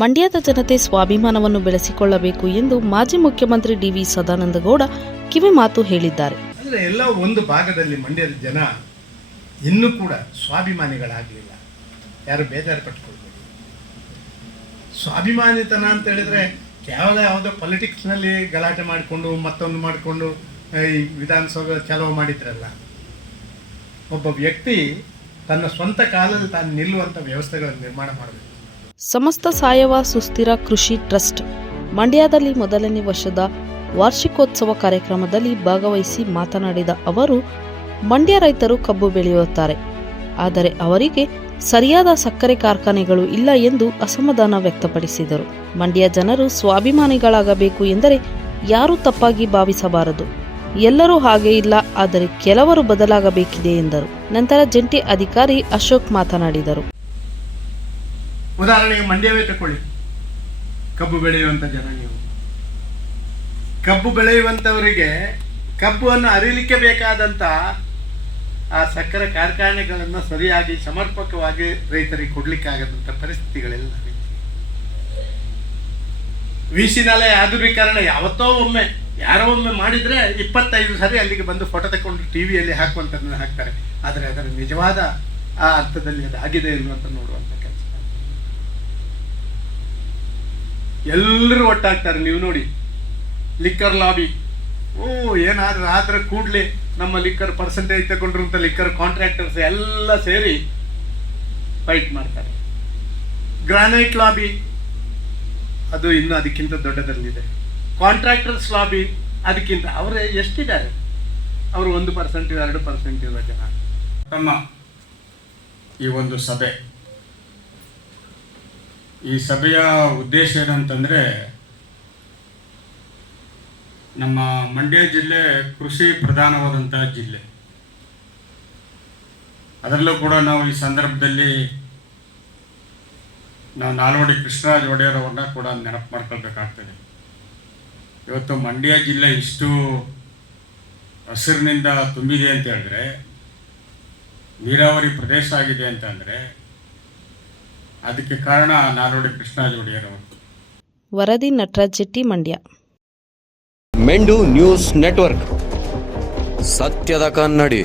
ಮಂಡ್ಯದ ಜನತೆ ಸ್ವಾಭಿಮಾನವನ್ನು ಬೆಳೆಸಿಕೊಳ್ಳಬೇಕು ಎಂದು ಮಾಜಿ ಮುಖ್ಯಮಂತ್ರಿ ಡಿವಿ ಸದಾನಂದಗೌಡ ಕಿವಿ ಮಾತು ಹೇಳಿದ್ದಾರೆ. ಅಂದರೆ ಎಲ್ಲ ಒಂದು ಭಾಗದಲ್ಲಿ ಮಂಡ್ಯದ ಜನ ಇನ್ನೂ ಕೂಡ ಸ್ವಾಭಿಮಾನಿಗಳಾಗಲಿಲ್ಲ. ಯಾರು ಬೇಜಾರು ಪಟ್ಕೊಳ್ಬೇಡಿ. ಸ್ವಾಭಿಮಾನಿತನ ಅಂತ ಹೇಳಿದ್ರೆ ಕೇವಲ ಯಾವುದೋ ಪೊಲಿಟಿಕ್ಸ್ನಲ್ಲಿ ಗಲಾಟೆ ಮಾಡಿಕೊಂಡು, ಮತ್ತೊಂದು ಮಾಡಿಕೊಂಡು, ಈ ವಿಧಾನಸೌಧ ಚಲೋ ಮಾಡಿದ್ರಲ್ಲ. ಒಬ್ಬ ವ್ಯಕ್ತಿ ತನ್ನ ಸ್ವಂತ ಕಾಲದಲ್ಲಿ ತಾನು ನಿಲ್ಲುವಂಥ ವ್ಯವಸ್ಥೆಗಳನ್ನು ನಿರ್ಮಾಣ ಮಾಡಬೇಕು. ಸಮಸ್ತ ಸಾಯವ ಸುಸ್ಥಿರ ಕೃಷಿ ಟ್ರಸ್ಟ್ ಮಂಡ್ಯದಲ್ಲಿ ಮೊದಲನೇ ವರ್ಷದ ವಾರ್ಷಿಕೋತ್ಸವ ಕಾರ್ಯಕ್ರಮದಲ್ಲಿ ಭಾಗವಹಿಸಿ ಮಾತನಾಡಿದ ಅವರು, ಮಂಡ್ಯ ರೈತರು ಕಬ್ಬು ಬೆಳೆಯುತ್ತಾರೆ. ಆದರೆ ಅವರಿಗೆ ಸರಿಯಾದ ಸಕ್ಕರೆ ಕಾರ್ಖಾನೆಗಳು ಇಲ್ಲ ಎಂದು ಅಸಮಾಧಾನ ವ್ಯಕ್ತಪಡಿಸಿದರು. ಮಂಡ್ಯ ಜನರು ಸ್ವಾಭಿಮಾನಿಗಳಾಗಬೇಕು ಎಂದರೆ ಯಾರೂ ತಪ್ಪಾಗಿ ಭಾವಿಸಬಾರದು. ಎಲ್ಲರೂ ಹಾಗೆ ಇಲ್ಲ, ಆದರೆ ಕೆಲವರು ಬದಲಾಗಬೇಕಿದೆ ಎಂದರು. ನಂತರ ಜಂಟಿ ಅಧಿಕಾರಿ ಅಶೋಕ್ ಮಾತನಾಡಿದರು. ಉದಾಹರಣೆಗೆ ಮಂಡ್ಯವೇ ತಕೊಳ್ಳಿ. ಕಬ್ಬು ಬೆಳೆಯುವಂಥ ಜನ ನೀವು. ಕಬ್ಬು ಬೆಳೆಯುವಂಥವರಿಗೆ ಕಬ್ಬನ್ನು ಅರಿಲಿಕ್ಕೆ ಬೇಕಾದಂಥ ಆ ಸಕ್ಕರೆ ಕಾರ್ಖಾನೆಗಳನ್ನು ಸರಿಯಾಗಿ ಸಮರ್ಪಕವಾಗಿ ರೈತರಿಗೆ ಕೊಡಲಿಕ್ಕಾಗದಂಥ ಪರಿಸ್ಥಿತಿಗಳೆಲ್ಲ ವೀಸಿನಾಲೆ ಆಧುನೀಕರಣ ಯಾವತ್ತೋ ಒಮ್ಮೆ, ಯಾರೋ ಒಮ್ಮೆ ಮಾಡಿದರೆ ಇಪ್ಪತ್ತೈದು ಸರಿ ಅಲ್ಲಿಗೆ ಬಂದು ಫೋಟೋ ತಗೊಂಡು ಟಿ ವಿಯಲ್ಲಿ ಹಾಕುವಂಥದ್ದನ್ನು ಹಾಕ್ತಾರೆ. ಆದರೆ ಅದರ ನಿಜವಾದ ಆ ಅರ್ಥದಲ್ಲಿ ಅದು ಆಗಿದೆ ಇಲ್ವಂತ ನೋಡುವಂಥ ಎಲ್ಲರೂ ಒಟ್ಟಾಗ್ತಾರೆ, ನೀವು ನೋಡಿ. ಲಿಕ್ಕರ್ ಲಾಬಿ ಓ, ಏನಾದ್ರೆ ಆದ್ರೆ ಕೂಡಲೇ ನಮ್ಮ ಲಿಕ್ಕರ್ ಪರ್ಸೆಂಟೇಜ್ ತಗೊಂಡಿರುವಂಥ ಲಿಕ್ಕರ್ ಕಾಂಟ್ರಾಕ್ಟರ್ಸ್ ಎಲ್ಲ ಸೇರಿ ಫೈಟ್ ಮಾಡ್ತಾರೆ. ಗ್ರಾನೈಟ್ ಲಾಬಿ ಅದು ಇನ್ನು ಅದಕ್ಕಿಂತ ದೊಡ್ಡದಲ್ಲಿದೆ. ಕಾಂಟ್ರಾಕ್ಟರ್ಸ್ ಲಾಬಿ ಅದಕ್ಕಿಂತ ಅವರೇ ಎಷ್ಟಿದ್ದಾರೆ? ಅವರು ಒಂದು ಪರ್ಸೆಂಟ್ ಎರಡು ಪರ್ಸೆಂಟ್ ಇರೋ ಜನ. ತಮ್ಮ ಈ ಒಂದು ಸಭೆ ಈ ಸಭೆಯ ಉದ್ದೇಶ ಏನಂತಂದರೆ ನಮ್ಮ ಮಂಡ್ಯ ಜಿಲ್ಲೆ ಕೃಷಿ ಪ್ರಧಾನವಾದಂತಹ ಜಿಲ್ಲೆ. ಅದರಲ್ಲೂ ಕೂಡ ನಾವು ಈ ಸಂದರ್ಭದಲ್ಲಿ ನಾವು ನಾಲ್ವಡಿ ಕೃಷ್ಣರಾಜ ಒಡೆಯರ್ ಅವ್ರನ್ನ ಕೂಡ ನೆನಪು ಮಾಡ್ಕೊಳ್ಬೇಕಾಗ್ತದೆ. ಇವತ್ತು ಮಂಡ್ಯ ಜಿಲ್ಲೆ ಇಷ್ಟು ಹಸಿರಿನಿಂದ ತುಂಬಿದೆ ಅಂತ ಹೇಳಿದ್ರೆ, ನೀರಾವರಿ ಪ್ರದೇಶ ಆಗಿದೆ ಅಂತಂದರೆ ಅದಕ್ಕೆ ಕಾರಣ ನಾರೋಡಿ ಕೃಷ್ಣರಾಜ ಒಡೆಯರ್ ಅವರು. ವರದಿ ನಟರಾಜ್ ಜೆಟ್ಟಿ ಮಂಡ್ಯ. ಮೆಂಡು ನ್ಯೂಸ್ ನೆಟ್ವರ್ಕ್. ಸತ್ಯದ ಕನ್ನಡಿ.